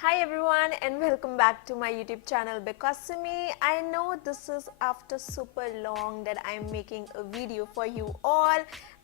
Hi everyone and welcome back to my YouTube channel bcosmi. I know this is after super long that I'm making a video for you all,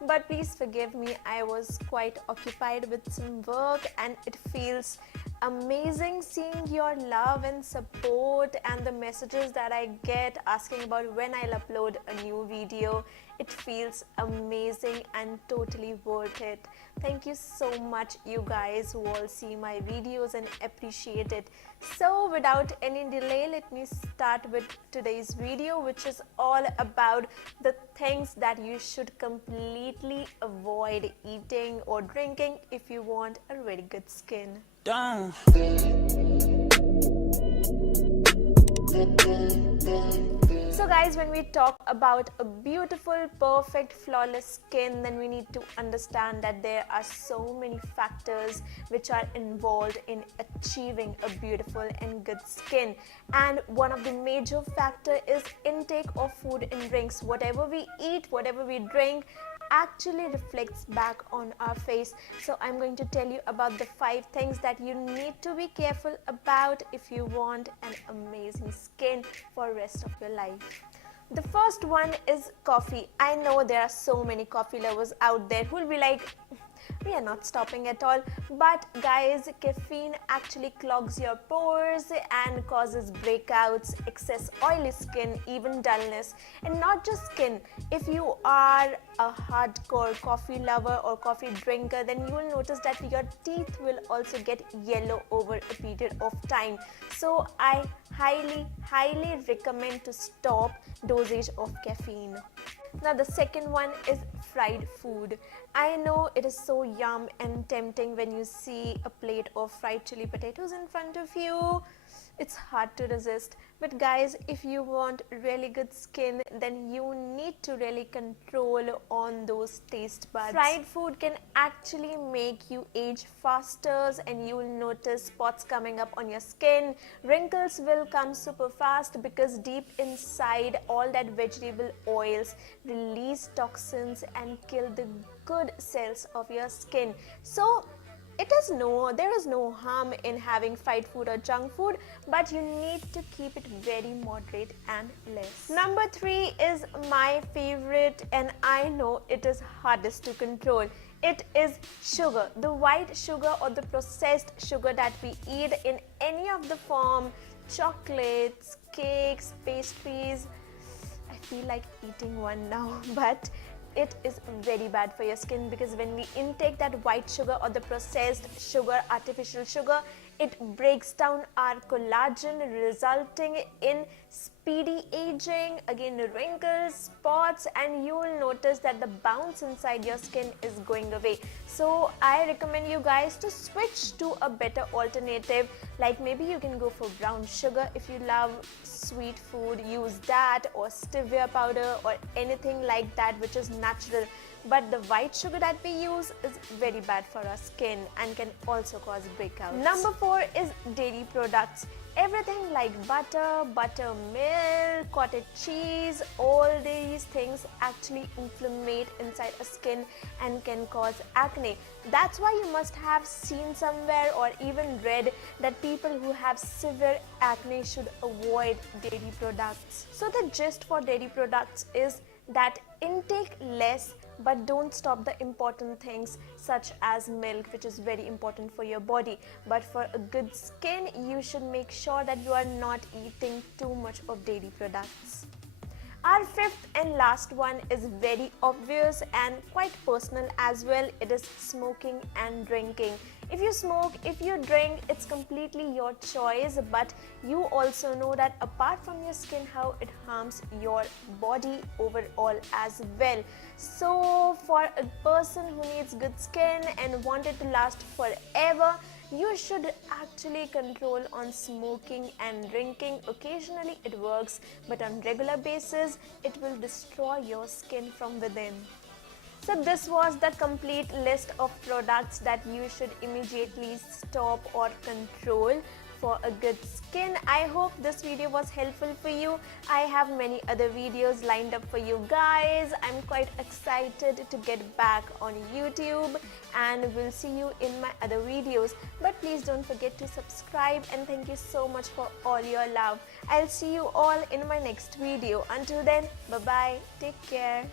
but please forgive me, I was quite occupied with some work and it feels amazing seeing your love and support and the messages that I get asking about when I'll upload a new video. It feels amazing and totally worth it. Thank you so much, you guys who all see my videos and appreciate it. So without any delay, let me start with today's video, which is all about the things that you should completely avoid eating or drinking if you want a really good skin. Done. So guys, when we talk about a beautiful, perfect, flawless skin, then we need to understand that there are so many factors which are involved in achieving a beautiful and good skin. And one of the major factor is intake of food and drinks. Whatever we eat, whatever we drink actually reflects back on our face. So I'm going to tell you about the 5 things that you need to be careful about if you want an amazing skin for rest of your life. The first one is coffee. I know there are so many coffee lovers out there who will be like, we are not stopping at all, but guys, caffeine actually clogs your pores and causes breakouts, excess oily skin, even dullness. And not just skin, if you are a hardcore coffee lover or coffee drinker, then you will notice that your teeth will also get yellow over a period of time. So I highly recommend to stop dosage of caffeine. Now the second one is fried food. I know it is so yum and tempting when you see a plate of fried chili potatoes in front of you. It's hard to resist. But guys, if you want really good skin, then you need to really control on those taste buds. Fried food can actually make you age faster and you will notice spots coming up on your skin. Wrinkles will come super fast because deep inside all that vegetable oils release toxins and kill the good cells of your skin. So there is no harm in having fried food or junk food, but you need to keep it very moderate and less. Number 3 is my favorite, and I know it is hardest to control. It is sugar. The white sugar or the processed sugar that we eat in any of the form, chocolates, cakes, pastries. I feel like eating one now, but it is very bad for your skin because when we intake that white sugar or the processed sugar, artificial sugar, it breaks down our collagen, resulting in speedy aging, again wrinkles, spots, and you will notice that the bounce inside your skin is going away. So I recommend you guys to switch to a better alternative, like maybe you can go for brown sugar. If you love sweet food, use that, or stevia powder or anything like that which is natural. But the white sugar that we use is very bad for our skin and can also cause breakouts. Number 4 is dairy products. Everything like butter, buttermilk, cottage cheese, all these things actually inflammate inside a skin and can cause acne. That's why you must have seen somewhere or even read that people who have severe acne should avoid dairy products. So the gist for dairy products is that intake less, but don't stop the important things such as milk, which is very important for your body. But for a good skin, you should make sure that you are not eating too much of dairy products. Our 5th and last one is very obvious and quite personal as well. It is smoking and drinking. If you smoke, if you drink, it's completely your choice, but you also know that apart from your skin, how it harms your body overall as well. So for a person who needs good skin and want it to last forever, you should actually control on smoking and drinking. Occasionally it works, but on regular basis it will destroy your skin from within. So this was the complete list of products that you should immediately stop or control for a good skin. I hope this video was helpful for you. I have many other videos lined up for you guys. I'm quite excited to get back on YouTube, and we'll see you in my other videos. But please don't forget to subscribe, and thank you so much for all your love. I'll see you all in my next video. Until then, bye bye, take care.